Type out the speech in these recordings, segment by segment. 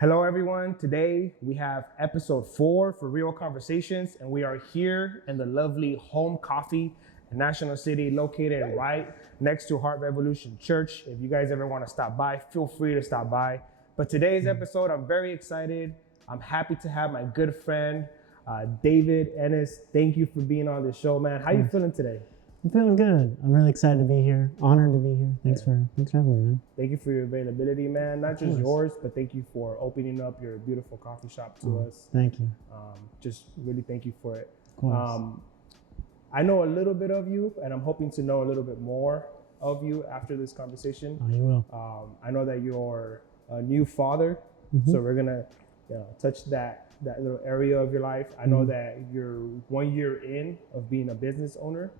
Hello, everyone. Today we have episode 4 for Reo Konversations, and we are here in the lovely Home Coffee in National City, located right next to Heart Revolution Church. If you guys ever want to stop by, feel free to stop by. But today's episode, I'm very excited. I'm happy to have my good friend, David Ennis. Thank you for being on this show, man. How you feeling today? I'm feeling good. I'm really excited to be here. Honored to be here. Thanks for having me, man. Thank you for your availability, man. Not just yours, but thank you for opening up your beautiful coffee shop to us. Thank you. Just really thank you for it. Of course. I know a little bit of you, and I'm hoping to know a little bit more of you after this conversation. Oh, you will. I know that you're a new father, so we're gonna touch that little area of your life. I know that you're 1 year in of being a business owner.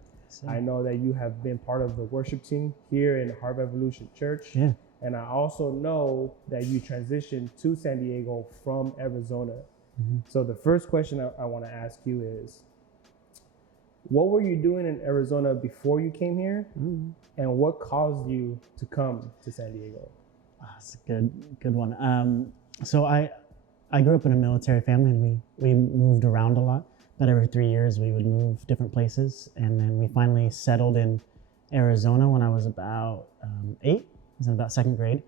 I know that you have been part of the worship team here in Heart Revolution Church. Yeah. And I also know that you transitioned to San Diego from Arizona. So the first question I want to ask you is, what were you doing in Arizona before you came here? And what caused you to come to San Diego? That's a good one. So I grew up in a military family, and we moved around a lot. About every 3 years, we would move different places. And then we finally settled in Arizona when I was about 8. I was in about second grade.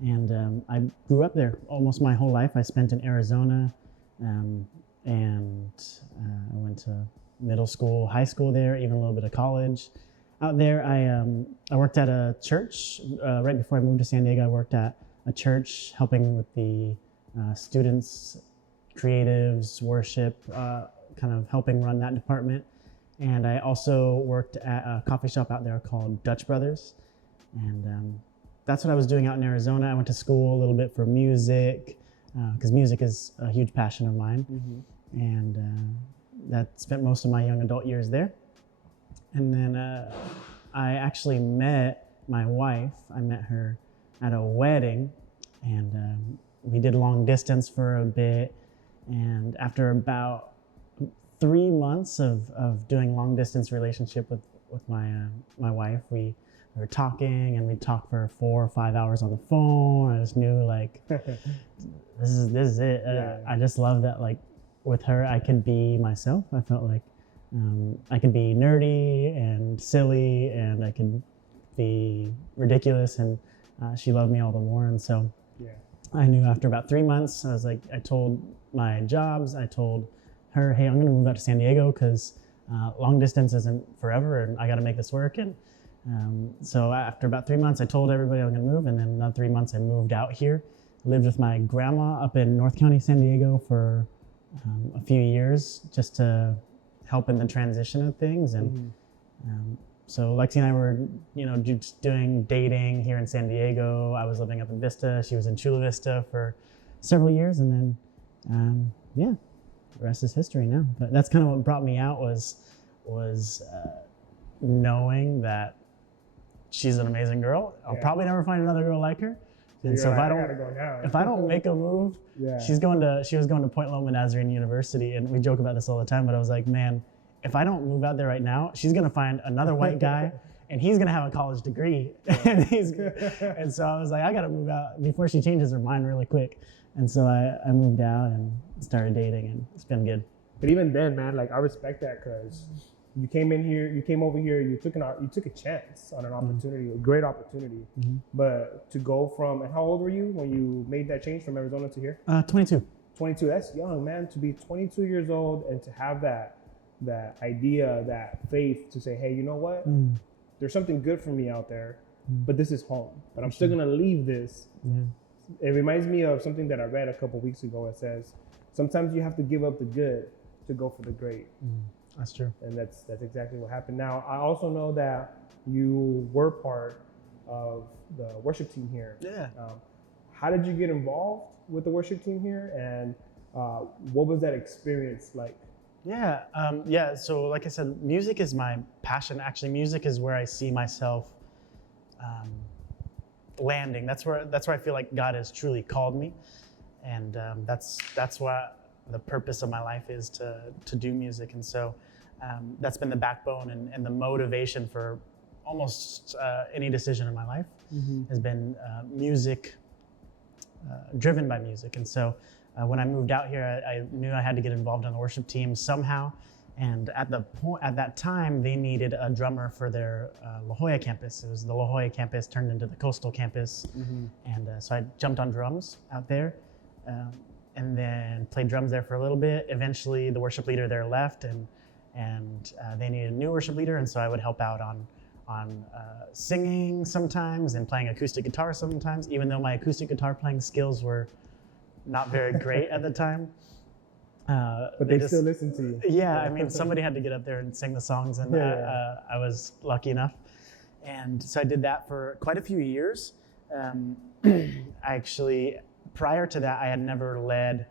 And I grew up there almost my whole life. I spent in Arizona, and I went to middle school, high school there, even a little bit of college. Out there, I worked at a church. Right before I moved to San Diego, I worked at a church helping with the students, creatives, worship, kind of helping run that department. And I also worked at a coffee shop out there called Dutch Brothers. And that's what I was doing out in Arizona. I went to school a little bit for music, because music is a huge passion of mine. And that spent most of my young adult years there. And then I actually met my wife. I met her at a wedding, and we did long distance for a bit. And after about 3 months of doing long distance relationship with my wife, we were talking, and we'd talk for 4 or 5 hours on the phone. I just knew, like, this is it. I just love that, like, with her, I could be myself. I felt like I could be nerdy and silly, and I could be ridiculous, and she loved me all the more. And so I knew after about 3 months, I was like, I told my jobs, I told her, hey, I'm going to move out to San Diego because long distance isn't forever, and I got to make this work. And so after about 3 months, I told everybody I was going to move, and then another 3 months, I moved out here. Lived with my grandma up in North County, San Diego for a few years, just to help in the transition of things. And so Lexi and I were, just doing dating here in San Diego. I was living up in Vista. She was in Chula Vista for several years, and then the rest is history now. But that's kind of what brought me out was knowing that she's an amazing girl. I'll probably never find another girl like her. And so if I don't make a move, she was going to Point Loma Nazarene University, and we joke about this all the time. But I was like, man, if I don't move out there right now, she's gonna find another white guy, and he's gonna have a college degree, and so I was like, I gotta move out before she changes her mind really quick. And so I moved out and started dating, and it's been good. But even then, man, like, I respect that, because you came over here, you took a chance on an opportunity, a great opportunity. But to go from, and how old were you when you made that change from Arizona to here? 22. 22, that's young, man. To be 22 years old and to have that idea, that faith to say, hey, you know what? There's something good for me out there, but this is home. But I'm still gonna leave this. It reminds me of something that I read a couple weeks ago. It says, sometimes you have to give up the good to go for the great. That's true. And that's exactly what happened. Now, I also know that you were part of the worship team here. How did you get involved with the worship team here, and what was that experience like? So like I said, music is my passion. Actually, music is where I see myself landing. That's where I feel like God has truly called me, and that's what the purpose of my life is, to do music. And so that's been the backbone and the motivation for almost any decision in my life has been music driven by music. And so when I moved out here, I knew I had to get involved in the worship team somehow. And at that time, they needed a drummer for their La Jolla campus. It was the La Jolla campus turned into the coastal campus. And so I jumped on drums out there and then played drums there for a little bit. Eventually, the worship leader there left, and they needed a new worship leader. And so I would help out on singing sometimes and playing acoustic guitar sometimes, even though my acoustic guitar playing skills were not very great at the time. But they still listen to you. Yeah, I mean, somebody had to get up there and sing the songs, and I was lucky enough. And so I did that for quite a few years. Actually, prior to that, I had never led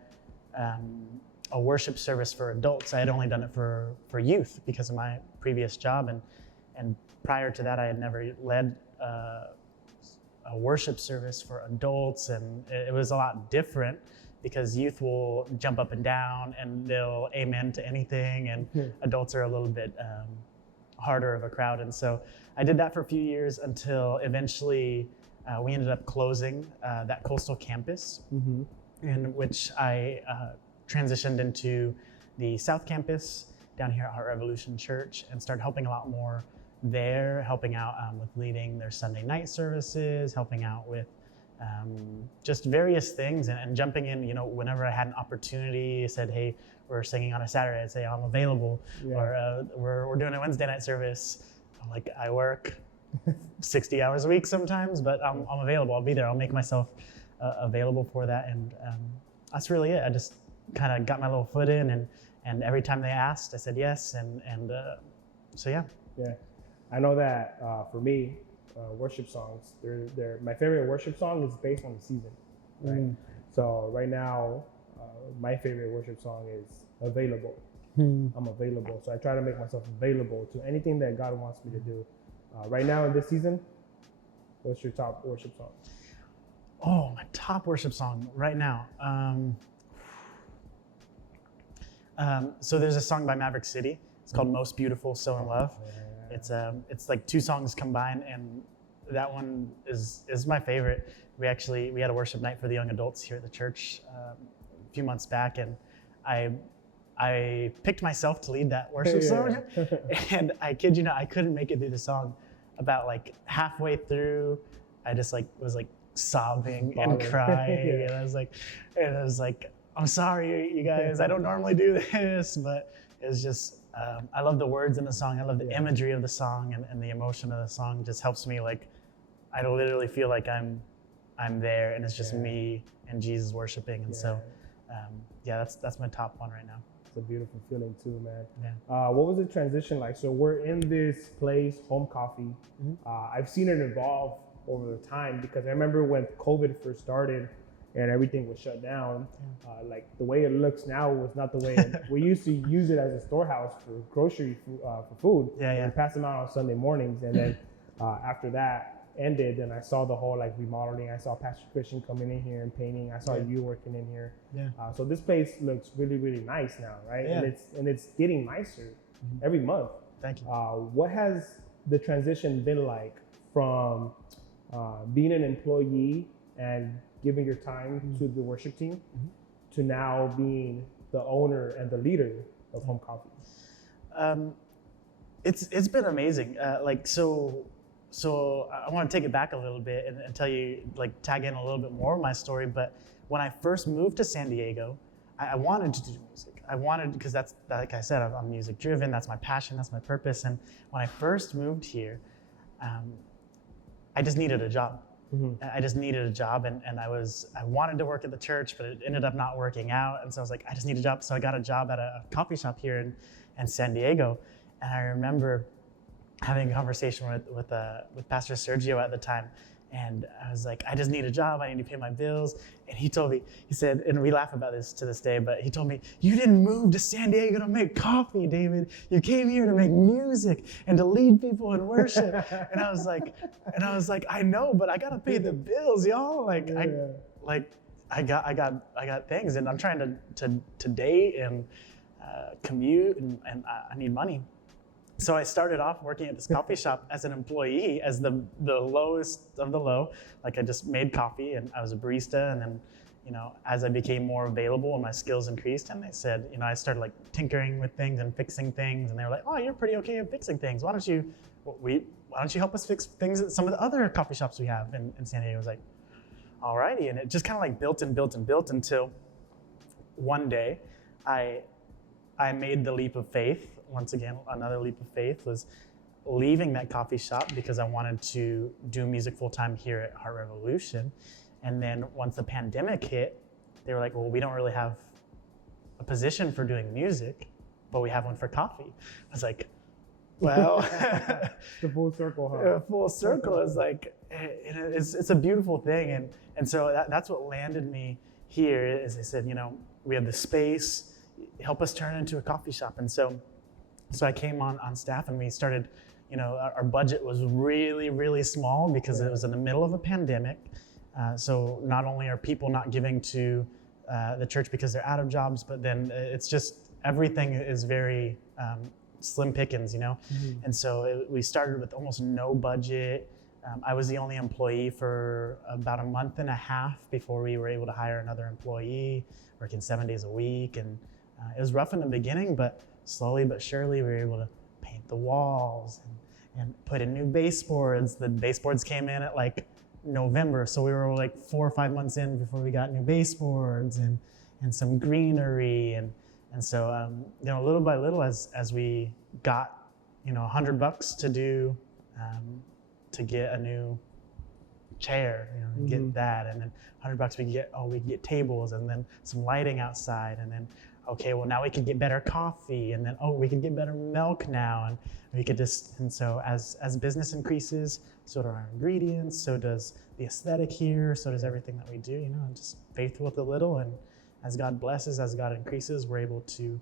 a worship service for adults. I had only done it for youth because of my previous job. And prior to that, I had never led a worship service for adults, and it was a lot different, because youth will jump up and down and they'll amen to anything, and adults are a little bit harder of a crowd. And so I did that for a few years until eventually we ended up closing that coastal campus, in which I transitioned into the South Campus down here at Heart Revolution Church and started helping a lot more there, helping out with leading their Sunday night services, helping out with just various things, and jumping in, whenever I had an opportunity. I said, hey, we're singing on a Saturday, I'd say I'm available. Or we're doing a Wednesday night service. I'm like, I work 60 hours a week sometimes, but I'm available. I'll be there. I'll make myself available for that. And that's really it. I just kind of got my little foot in, and every time they asked, I said yes. And so yeah. Yeah, I know that for me, worship songs, they're my favorite worship song is based on the season, right? So right now, my favorite worship song is Available. I'm available. So I try to make myself available to anything that God wants me to do. Right now in this season, what's your top worship song? Oh, my top worship song right now. So there's a song by Maverick City. It's called Most Beautiful, So in Love. It's like two songs combined, and that one is my favorite. We had a worship night for the young adults here at the church a few months back, and I picked myself to lead that worship song, and I kid you not, I couldn't make it through the song. About like halfway through, I just was sobbing and crying, and I was like, I'm sorry, you guys, I don't normally do this, but it's just. I love the words in the song. I love the imagery of the song, and the emotion of the song just helps me. Like, I literally feel like I'm there, and it's just me and Jesus worshiping. And so, that's my top one right now. It's a beautiful feeling too, man. Yeah. What was the transition like? So we're in this place, Home Coffee. I've seen it evolve over the time, because I remember when COVID first started and everything was shut down. Like the way it looks now was not the way we used to use it as a storehouse for grocery for food. And pass them out on Sunday mornings, and then after that ended, and I saw the whole like remodeling. I saw Pastor Christian coming in here and painting. I saw you working in here. So this place looks really, really nice now, right? And it's getting nicer every month. Thank you. What has the transition been like from being an employee and giving your time to the worship team to now being the owner and the leader of Home Coffee? It's been amazing. So I want to take it back a little bit and tell you, like, tag in a little bit more of my story. But when I first moved to San Diego, I wanted to do music. Because that's, like I said, I'm music driven. That's my passion. That's my purpose. And when I first moved here, I just needed a job. I just needed a job, and I wanted to work at the church, but it ended up not working out. And so I was like, I just need a job. So I got a job at a coffee shop here in San Diego. And I remember having a conversation with Pastor Sergio at the time. And I was like, I just need a job. I need to pay my bills. And he told me, he said, and we laugh about this to this day, but he told me, you didn't move to San Diego to make coffee, David. You came here to make music and to lead people in worship. And I was like, I know, but I got to pay the bills, y'all. I got things, and I'm trying to date and commute, and I need money. So I started off working at this coffee shop as an employee, as the lowest of the low. Like I just made coffee and I was a barista, and then, as I became more available and my skills increased, and they said, I started like tinkering with things and fixing things, and they were like, oh, you're pretty okay at fixing things. Why don't you help us fix things at some of the other coffee shops we have in San Diego? I was like, alrighty, and it just kind of like built until one day I made the leap of faith. Once again, another leap of faith was leaving that coffee shop because I wanted to do music full time here at Heart Revolution. And then once the pandemic hit, they were like, well, we don't really have a position for doing music, but we have one for coffee. I was like, well, the full circle, huh? Full circle is like, it's a beautiful thing. And so that's what landed me here is they said, we have the space, help us turn it into a coffee shop. And so I came on staff, and we started, our budget was really, really small because it was in the middle of a pandemic. So not only are people not giving to the church because they're out of jobs, but then it's just everything is very slim pickings, Mm-hmm. And so we started with almost no budget. I was the only employee for about a month and a half before we were able to hire another employee, working 7 days a week. And it was rough in the beginning, but slowly but surely we were able to paint the walls and put in new baseboards. The baseboards came in at like November, so we were like 4 or 5 months in before we got new baseboards and some greenery. And so, little by little, as we got, $100 to do, to get a new chair, get that, and then $100 we could get tables, and then some lighting outside, and then okay, well now we could get better coffee, and then we could get better milk now, and we could and so as business increases, so do our ingredients, so does the aesthetic here, so does everything that we do, just faithful with a little, and as God blesses, as God increases, we're able to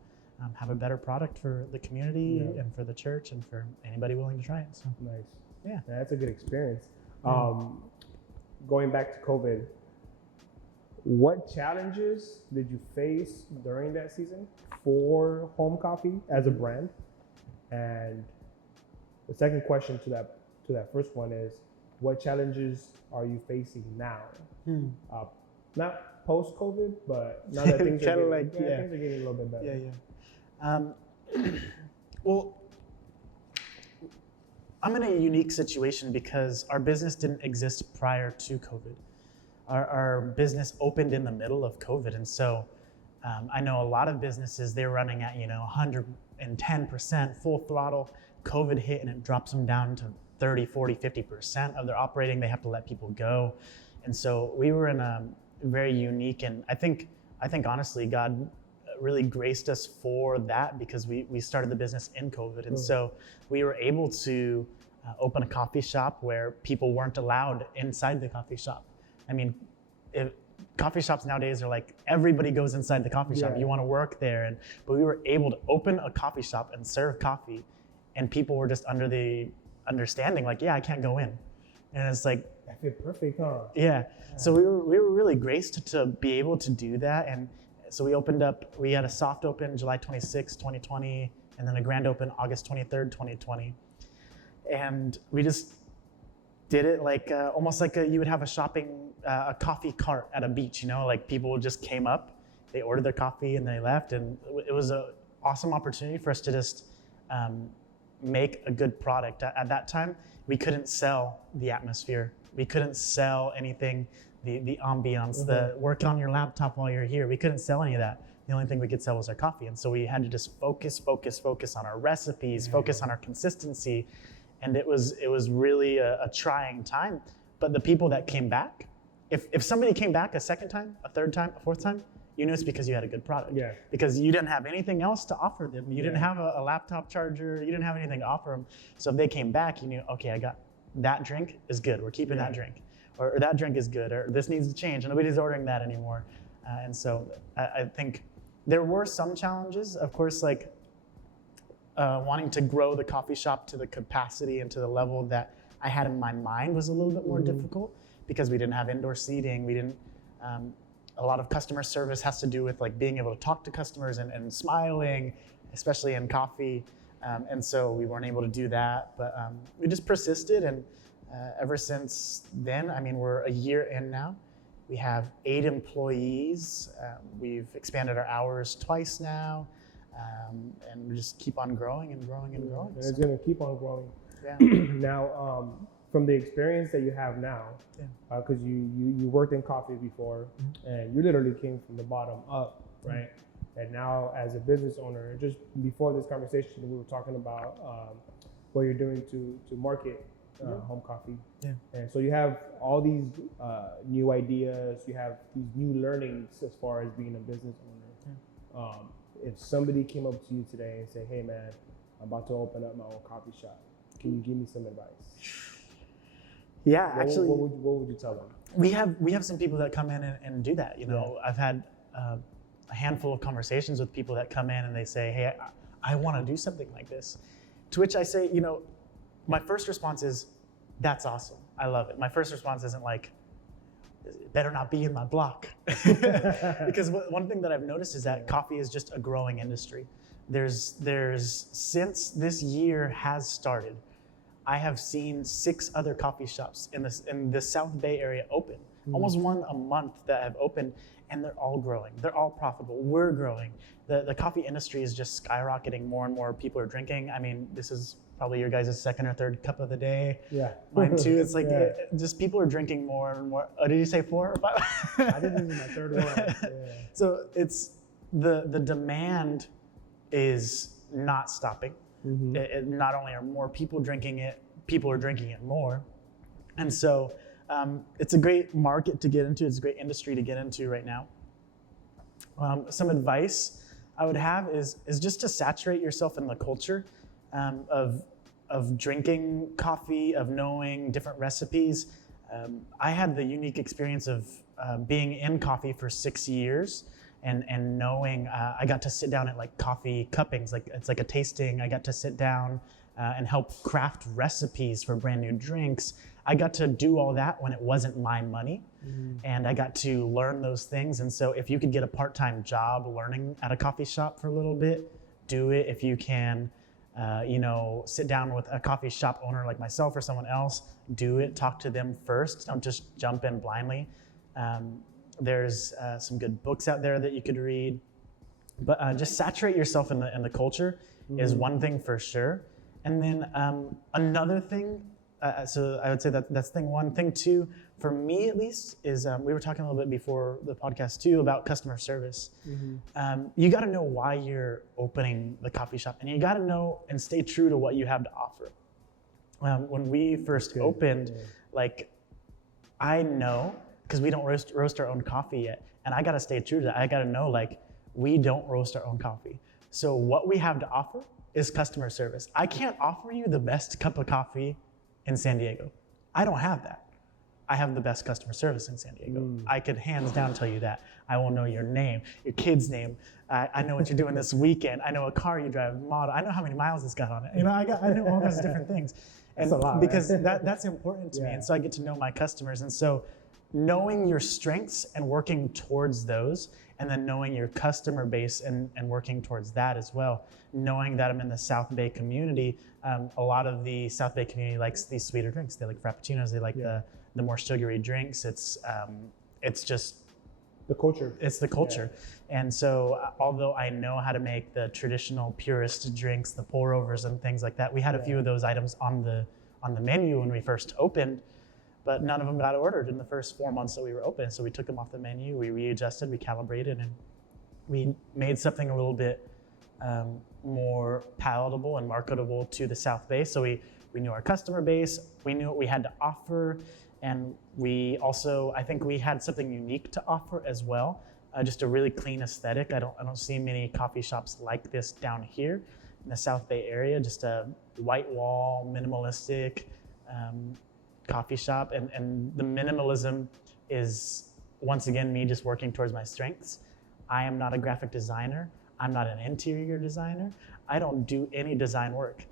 have a better product for the community and for the church and for anybody willing to try it. So nice. Yeah, that's a good experience. Going back to COVID, what challenges did you face during that season for Home Coffee as a brand? And the second question to that first one is, what challenges are you facing now? Not post-COVID, but now that things are things are getting a little bit better. Well, I'm in a unique situation because our business didn't exist prior to COVID. Our business opened in the middle of COVID. And so I know a lot of businesses, they're running at, 110% full throttle. COVID hit and it drops them down to 30, 40, 50% of their operating. They have to let people go. And so we were in a very unique, and I think honestly, God really graced us for that because we started the business in COVID. And so we were able to open a coffee shop where people weren't allowed inside the coffee shop. I mean, coffee shops nowadays are like, everybody goes inside the coffee shop. You want to work there. But we were able to open a coffee shop and serve coffee, and people were just under the understanding, like, I can't go in. And it's like, that fit perfect, huh? Yeah. So we were really graced to be able to do that. And so we had a soft open July 26, 2020, and then a grand open August 23rd, 2020. And we just did it like almost like you would have a coffee cart at a beach, like people just came up, they ordered their coffee and they left. And it was an awesome opportunity for us to just make a good product. At that time, we couldn't sell the atmosphere. We couldn't sell anything, the ambiance, the work on your laptop while you're here. We couldn't sell any of that. The only thing we could sell was our coffee. And so we had to just focus on our recipes, focus on our consistency. And it was really a trying time. But the people that came back, if somebody came back a second time, a third time, a fourth time, you knew it's because you had a good product. Yeah. Because you didn't have anything else to offer them. You didn't have a laptop charger. You didn't have anything to offer them. So if they came back, you knew, okay, I got that drink is good. We're keeping that drink. Or that drink is good. Or this needs to change. And nobody's ordering that anymore. And so I think there were some challenges, of course, like wanting to grow the coffee shop to the capacity and to the level that I had in my mind was a little bit more difficult because we didn't have indoor seating. We didn't, a lot of customer service has to do with like being able to talk to customers and smiling, especially in coffee. And so we weren't able to do that, but we just persisted, and ever since then, I mean, we're a year in now. We have 8 employees. We've expanded our hours twice now, and we just keep on growing and growing and growing. And it's going to keep on growing. Yeah. Now, from the experience that you have now, because you worked in coffee before, and you literally came from the bottom up, right? And now, as a business owner, just before this conversation, we were talking about what you're doing to market home coffee. Yeah. And so you have all these new ideas, you have these new learnings as far as being a business owner. If somebody came up to you today and said, "Hey, man, I'm about to open up my own coffee shop. Can you give me some advice?" Yeah, actually, what would you tell them? We have some people that come in and do that. You know, I've had a handful of conversations with people that come in and they say, "Hey, I want to do something like this." To which I say, you know, my first response is, "That's awesome. I love it." My first response isn't like, "It better not be in my block," because one thing that I've noticed is that coffee is just a growing industry. There's since this year has started, I have seen 6 other coffee shops in the South Bay area open, almost one a month that have opened, and they're all growing. They're all profitable. We're growing. The coffee industry is just skyrocketing. More and more people are drinking. I mean, this is probably your guys' second or third cup of the day. Yeah. Mine too. It's like just people are drinking more and more. Oh, did you say 4 or 5? I think this is my third one. Yeah. So it's the demand is not stopping. Not only are more people drinking it, people are drinking it more. And so it's a great market to get into. It's a great industry to get into right now. Some advice I would have is just to saturate yourself in the culture of drinking coffee, of knowing different recipes. I had the unique experience of being in coffee for 6 years. And knowing, I got to sit down at like coffee cuppings, like it's like a tasting. I got to sit down and help craft recipes for brand new drinks. I got to do all that when it wasn't my money, and I got to learn those things. And so if you could get a part-time job learning at a coffee shop for a little bit, do it. If you can, sit down with a coffee shop owner like myself or someone else, do it. Talk to them first. Don't just jump in blindly. There's some good books out there that you could read, but just saturate yourself in the culture is one thing for sure. And then another thing, so I would say that's thing one. Thing two, for me at least, is we were talking a little bit before the podcast too about customer service. You got to know why you're opening the coffee shop, and you got to know and stay true to what you have to offer. When we first opened, like I know, because we don't roast our own coffee yet. And I gotta stay true to that. I gotta know, like, we don't roast our own coffee. So what we have to offer is customer service. I can't offer you the best cup of coffee in San Diego. I don't have that. I have the best customer service in San Diego. I could hands down tell you that. I will know your name, your kid's name. I know what you're doing this weekend. I know a car you drive, model. I know how many miles it's got on it. You know, I know all those different things. And that's a lot, because right? that's important to me. And so I get to know my customers. And so knowing your strengths and working towards those, and then knowing your customer base and working towards that as well. Knowing that I'm in the South Bay community, a lot of the South Bay community likes these sweeter drinks. They like frappuccinos. They like the more sugary drinks. It's just the culture. It's the culture. And so although I know how to make the traditional purist drinks, the pour overs and things like that, we had a few of those items on the menu when we first opened. But none of them got ordered in the first 4 months that we were open. So we took them off the menu, we readjusted, we calibrated, and we made something a little bit more palatable and marketable to the South Bay. So we knew our customer base, we knew what we had to offer, and we also, I think we had something unique to offer as well, just a really clean aesthetic. I don't see many coffee shops like this down here in the South Bay area, just a white wall, minimalistic, coffee shop, and the minimalism is once again me just working towards my strengths. I am not a graphic designer. I'm not an interior designer. I don't do any design work.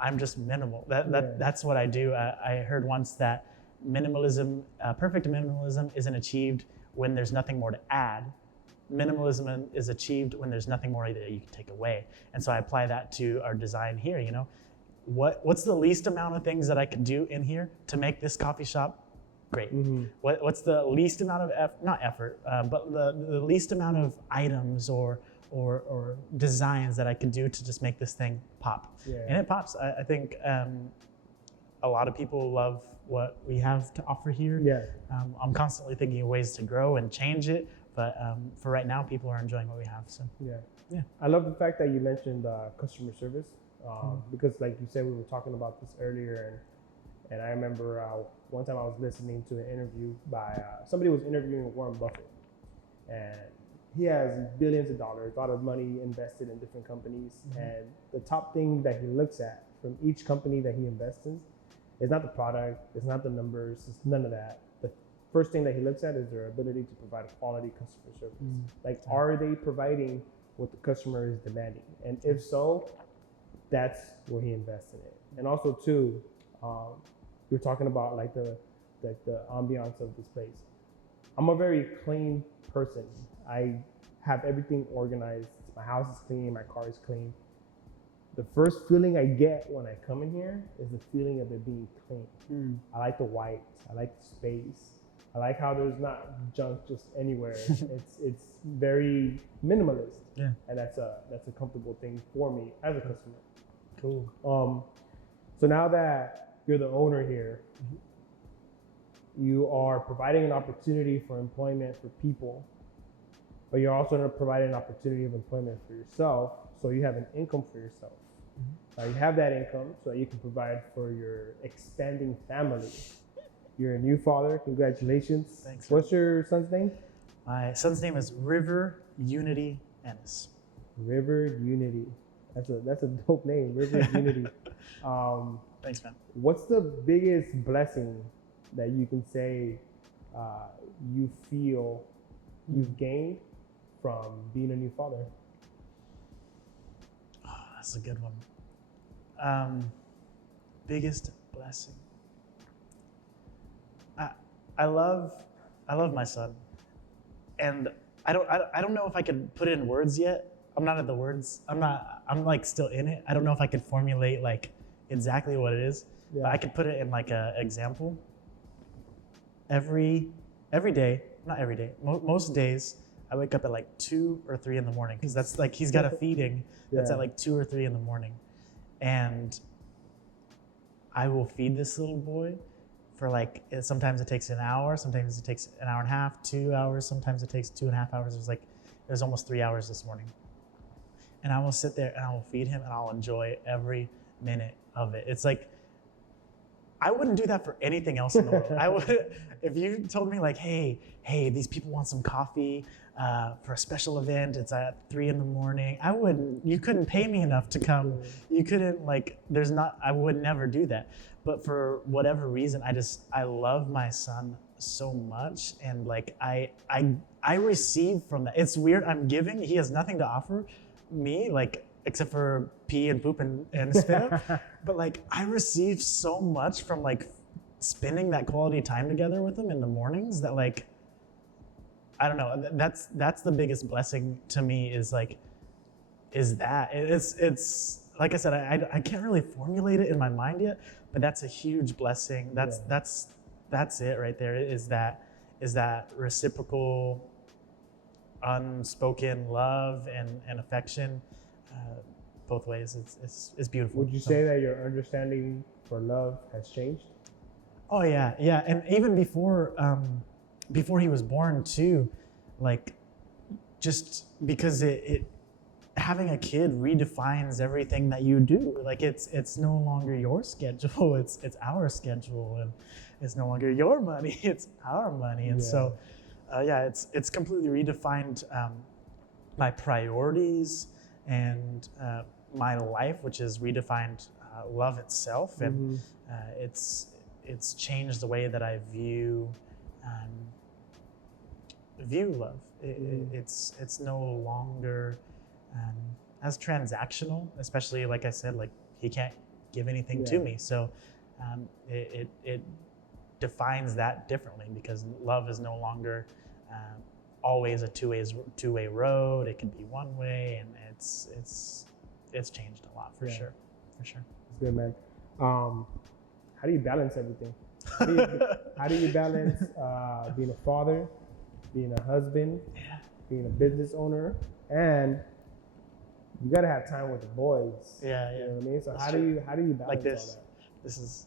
I'm just minimal. That's what I do. I heard once that minimalism, perfect minimalism, isn't achieved when there's nothing more to add. minimalism is achieved when there's nothing more that you can take away. And so I apply that to our design here. What's the least amount of things that I could do in here to make this coffee shop great? What's the least amount of not effort, but the least amount of items or designs that I could do to just make this thing pop? And it pops. I think a lot of people love what we have to offer here. I'm constantly thinking of ways to grow and change it, but for right now, people are enjoying what we have. So yeah. I love the fact that you mentioned customer service, because like you said, we were talking about this earlier, and I remember one time I was listening to an interview by somebody was interviewing Warren Buffett, and he has billions of dollars, a lot of money invested in different companies, and the top thing that he looks at from each company that he invests in is not the product, it's not the numbers, it's none of that. The first thing that he looks at is their ability to provide a quality customer service. Like, are they providing what the customer is demanding? And if so, that's where he invests in it. And also too, you're talking about like the ambiance of this place. I'm a very clean person. I have everything organized. My house is clean, my car is clean. The first feeling I get when I come in here is the feeling of it being clean. I like the white, I like the space. I like how there's not junk just anywhere. It's very minimalist. And that's a comfortable thing for me as a customer. Cool. So now that you're the owner here, you are providing an opportunity for employment for people, but you're also providing an opportunity of employment for yourself, so you have an income for yourself. You have that income so that you can provide for your expanding family. You're a new father. Congratulations. Thanks. What's your son's name? My son's name is River Unity Ennis. River Unity. That's a dope name, River Unity. Thanks, man. What's the biggest blessing that you can say you feel you've gained from being a new father? Oh, that's a good one. Biggest blessing. I love my son, and I don't know if I could put it in words yet. I'm not at the words. I'm like still in it. I don't know if I could formulate like exactly what it is. But I could put it in like a example. Every day, not every day, most days, I wake up at like 2 or 3 in the morning, because that's like, he's got a feeding that's at like 2 or 3 in the morning. And I will feed this little boy for like, sometimes it takes an hour, sometimes it takes an hour and a half, 2 hours, sometimes it takes 2.5 hours. It was almost 3 hours this morning. And I will sit there and I will feed him and I'll enjoy every minute of it. It's like, I wouldn't do that for anything else in the world. I would, if you told me like, hey, these people want some coffee for a special event, it's at 3 in the morning, you couldn't pay me enough to come. You couldn't I would never do that. But for whatever reason, I love my son so much. And like, I receive from that. It's weird, I'm giving, he has nothing to offer me, like, except for pee and poop and spit up. But like, I receive so much from like spending that quality time together with him in the mornings that like, I don't know, that's the biggest blessing to me is that. It's like I said, I can't really formulate it in my mind yet, but that's a huge blessing. That's it right there, is that reciprocal, unspoken love and affection. Both ways, it's beautiful. Would you say that your understanding for love has changed? Oh yeah, and even before he was born too, like, just because it having a kid redefines everything that you do. Like, it's no longer your schedule, it's our schedule, and it's no longer your money, it's our money, and so it's completely redefined my priorities and my life, which has redefined love itself, and it's changed the way that I view love. It's no longer as transactional, especially like I said, like, he can't give anything to me, so it defines that differently, because love is no longer always a two-way road. It can be one way, and it's changed a lot for sure. It's good, man. How do you balance everything? How do you balance being a father, being a husband, being a business owner, and you gotta have time with the boys. Yeah. You know what I mean? So That's how true. do you balance Like this. all that? This is.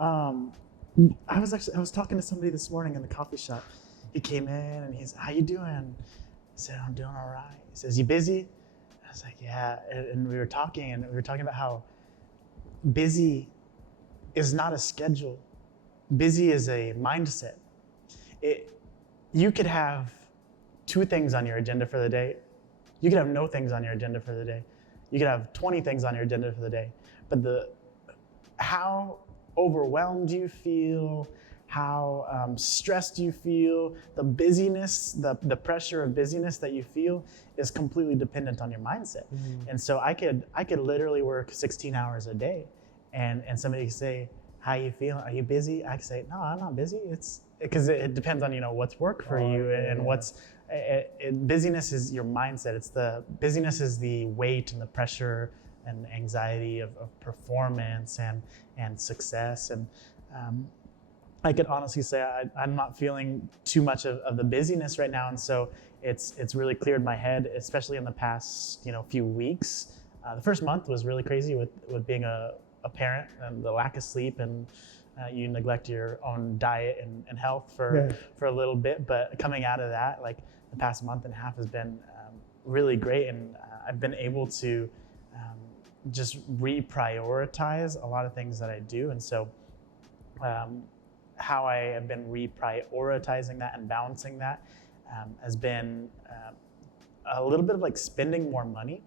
I was talking to somebody this morning in the coffee shop. He came in and he's, "How you doing?" I said, "I'm doing all right." He says, "You busy?" I was like, "Yeah." And we were talking about how busy is not a schedule. Busy is a mindset. You could have 2 things on your agenda for the day. You could have no things on your agenda for the day. You could have 20 things on your agenda for the day. But how overwhelmed you feel, how stressed you feel, the busyness, the pressure of busyness that you feel is completely dependent on your mindset. Mm-hmm. And so I could literally work 16 hours a day, and somebody could say, "How you feeling? Are you busy?" I could say, "No, I'm not busy." It's because it depends on what's work for you and what's busyness is your mindset. Busyness is the weight and the pressure and anxiety of performance and success. And I could honestly say I'm not feeling too much of the busyness right now, and so it's really cleared my head, especially in the past few weeks. The first month was really crazy with being a parent and the lack of sleep, and you neglect your own diet and health for a little bit. But coming out of that, like the past month and a half has been really great, and I've been able to just reprioritize a lot of things that I do. And so how I have been reprioritizing that and balancing that has been a little bit of like spending more money.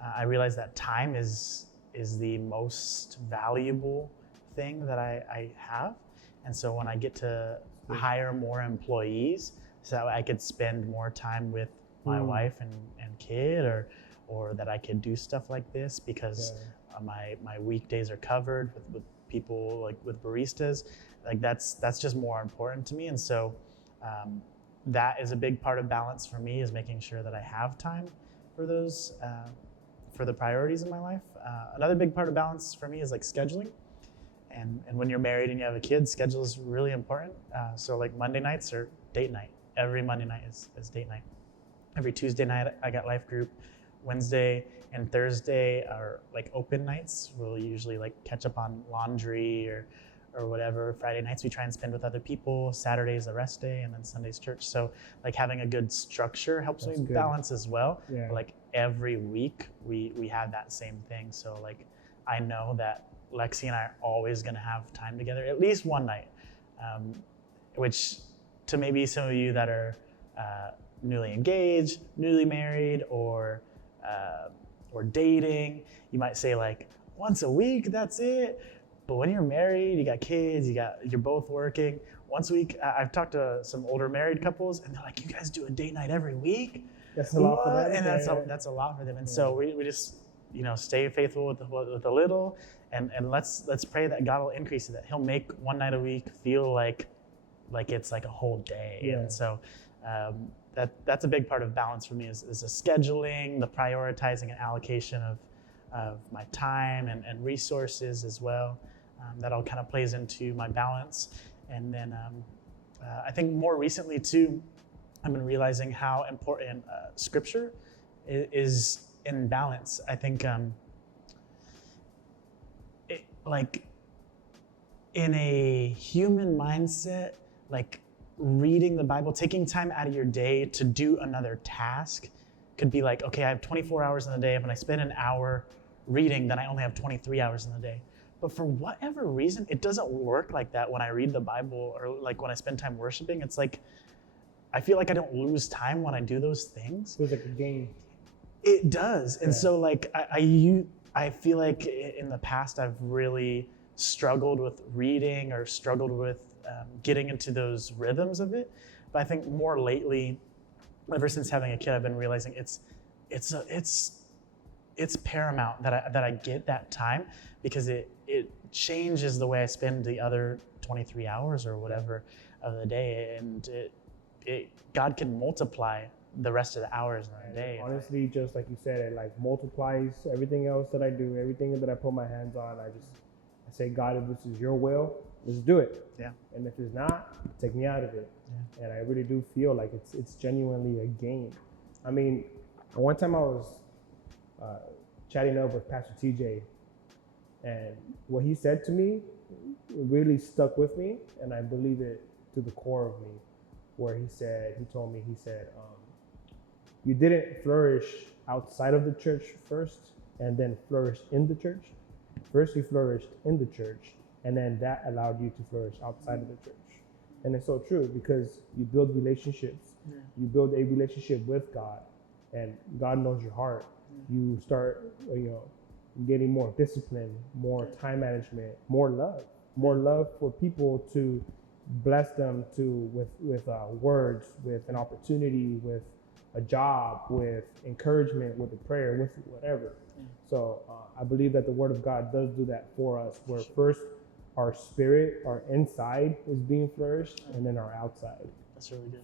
I realize that time is the most valuable thing that I have. And so when I get to hire more employees so that I could spend more time with my wife and kid, or that I could do stuff like this because my weekdays are covered with people, like with baristas, like that's just more important to me. And so that is a big part of balance for me, is making sure that I have time for those for the priorities in my life. Another big part of balance for me is like scheduling. And when you're married and you have a kid, schedule is really important. So like Monday nights are date night. Every Monday night is date night. Every Tuesday night I got life group. Wednesday and Thursday are like open nights. We'll usually like catch up on laundry or whatever. Friday nights we try and spend with other people. Saturday's a rest day, and then Sunday's church. So like having a good structure helps me balance as well. Yeah. Like every week we have that same thing. So like I know that Lexi and I are always gonna have time together, at least one night, which to maybe some of you that are newly engaged, newly married, or dating, you might say like once a week, that's it. But when you're married, you got kids, you're both working. Once a week, I've talked to some older married couples, and they're like, "You guys do a date night every week?" That's a lot for them. And that's a lot for them. And so we just stay faithful with the little, and let's pray that God will increase it, that He'll make one night a week feel like it's like a whole day. Yeah. And so that's a big part of balance for me is the scheduling, the prioritizing and allocation of my time and resources as well. That all kind of plays into my balance. And then I think more recently too, I've been realizing how important scripture is in balance. I think like in a human mindset, like reading the Bible, taking time out of your day to do another task could be like, okay, I have 24 hours in the day. If I spend an hour reading, then I only have 23 hours in the day. But for whatever reason, it doesn't work like that when I read the Bible, or like when I spend time worshiping. It's like, I feel like I don't lose time when I do those things. It was like a game. It does. And so like I feel like in the past I've really struggled with reading or struggled with getting into those rhythms of it. But I think more lately, ever since having a kid, I've been realizing it's paramount that I get that time, because it changes the way I spend the other 23 hours or whatever of the day, and God can multiply the rest of the hours in our And day. honestly, just like you said, it like multiplies everything else that I do, everything that I put my hands on. I say, God, if this is your will, let's do it. Yeah. And if it's not, take me out of it. Yeah. And I really do feel like it's genuinely a game. I mean, one time I was chatting up with Pastor TJ, and what he said to me really stuck with me, and I believe it to the core of me. Where he told me, you didn't flourish outside of the church first, and then flourish in the church. First, you flourished in the church, and then that allowed you to flourish outside of the church. And it's so true, because you build relationships. Yeah. You build a relationship with God, and God knows your heart. You start, getting more discipline, more time management, more love for people, to bless them with words, with an opportunity, with a job, with encouragement, with a prayer, with whatever. So I believe that the Word of God does do that for us, where first our spirit, our inside is being flourished, and then our outside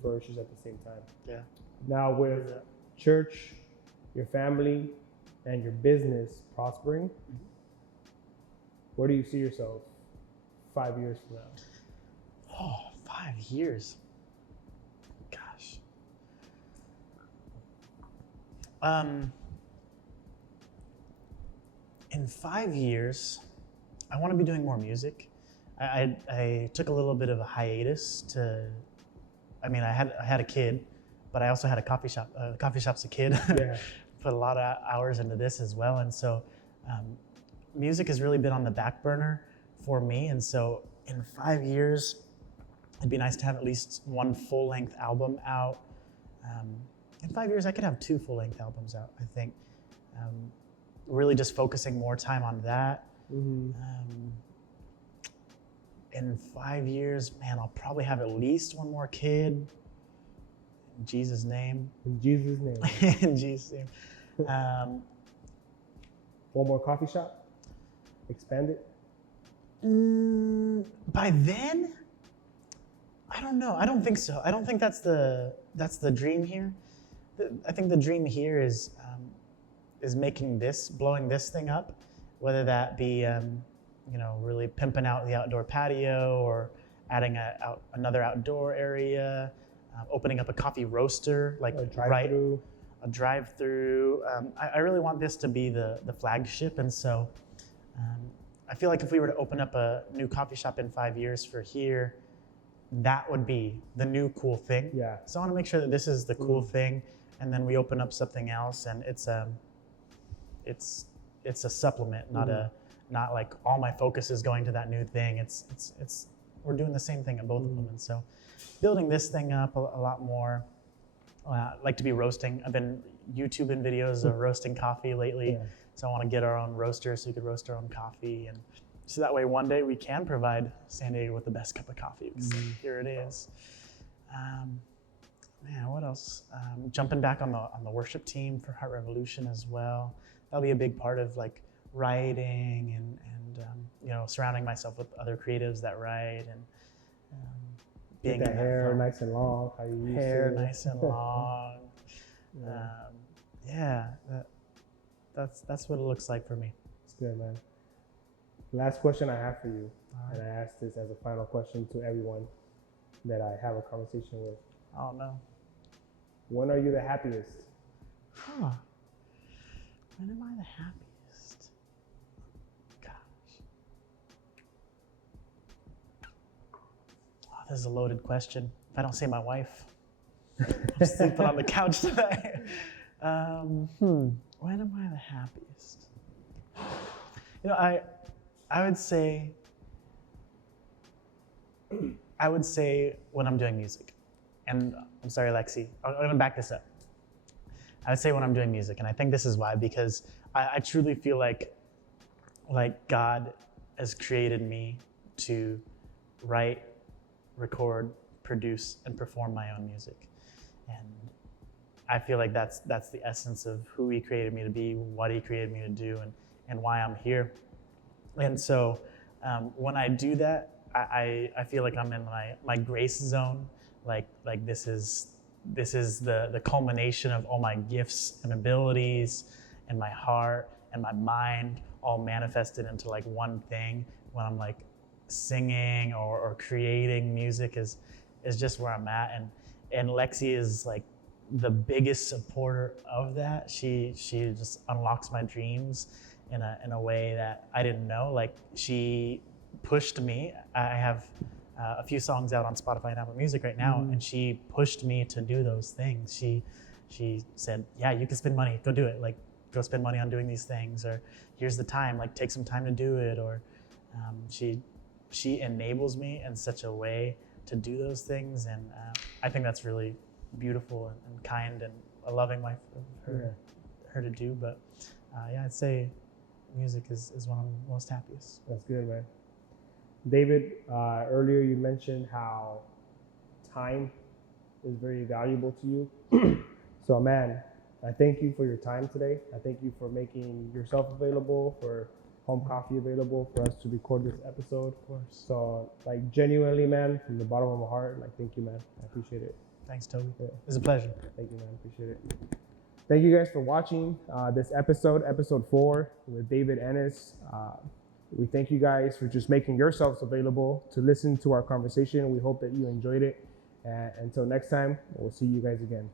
flourishes at the same time. Yeah. Now with church, your family, and your business prospering, where do you see yourself 5 years from now? Oh, 5 years. Gosh. In 5 years, I want to be doing more music. I took a little bit of a hiatus I had a kid, but I also had a coffee shop. Coffee shop's a kid. Yeah. Put a lot of hours into this as well. And so music has really been on the back burner for me. And so in 5 years, it'd be nice to have at least one full-length album out. In 5 years, I could have 2 full-length albums out, I think. Really just focusing more time on that. Mm-hmm. In 5 years, man, I'll probably have at least one more kid. In Jesus' name. In Jesus' name. In Jesus' name. One more coffee shop? Expand it? By then? I don't know. I don't think so. I don't think that's the dream here. I think the dream here is blowing this thing up, whether that be really pimping out the outdoor patio, or adding another outdoor area, opening up a coffee roaster, like a drive-through. I really want this to be the flagship, and so I feel like if we were to open up a new coffee shop in 5 years for here, that would be the new cool thing. Yeah. So I want to make sure that this is the cool thing, and then we open up something else, and it's a supplement, not like all my focus is going to that new thing. It's we're doing the same thing at both of them, and so building this thing up a lot more. I like to be roasting. I've been YouTubing videos of roasting coffee lately, so I want to get our own roaster so we could roast our own coffee, and so that way one day we can provide San Diego with the best cup of coffee. Because here it is. Man, what else? Jumping back on the worship team for Heart Revolution as well. That'll be a big part of like writing and surrounding myself with other creatives that write, and being the hair nice and long. How you used hair nice and long. That's what it looks like for me. It's good, man. Last question I have for you, and I ask this as a final question to everyone that I have a conversation with. Oh no. When are you the happiest? When am I the happiest? Gosh. This is a loaded question. If I don't say my wife, I'm sleeping on the couch tonight. When am I the happiest? I would say when I'm doing music. And I'm sorry, Lexi, I'm gonna back this up. I would say when I'm doing music, and I think this is why, because I truly feel like God has created me to write, record, produce, and perform my own music. And I feel like that's the essence of who He created me to be, what He created me to do, and why I'm here. And so when I do that, I feel like I'm in my grace zone, like this is the culmination of all my gifts and abilities and my heart and my mind all manifested into like one thing. When I'm like singing or creating music is just where I'm at, and Lexi is like the biggest supporter of that. She just unlocks my dreams in a way that I didn't know. Like, she pushed me. I have a few songs out on Spotify and Apple Music right now, and she pushed me to do those things. She said, yeah, you can spend money, go do it. Like, go spend money on doing these things, or here's the time, like take some time to do it. Or she enables me in such a way to do those things, and I think that's really beautiful and kind and a loving life of her to do. But yeah, I'd say music is when I'm most happiest. That's good, man. David, earlier you mentioned how time is very valuable to you. So, man, I thank you for your time today. I thank you for making yourself available, for Home Coffee available for us to record this episode. Of course. So, like, genuinely, man, from the bottom of my heart, like, thank you, man. I appreciate it. Thanks, Toby. Yeah. It was a pleasure. Thank you, man. Appreciate it. Thank you guys for watching this episode 4 with David Ennis. We thank you guys for just making yourselves available to listen to our conversation. We hope that you enjoyed it. Until next time, we'll see you guys again.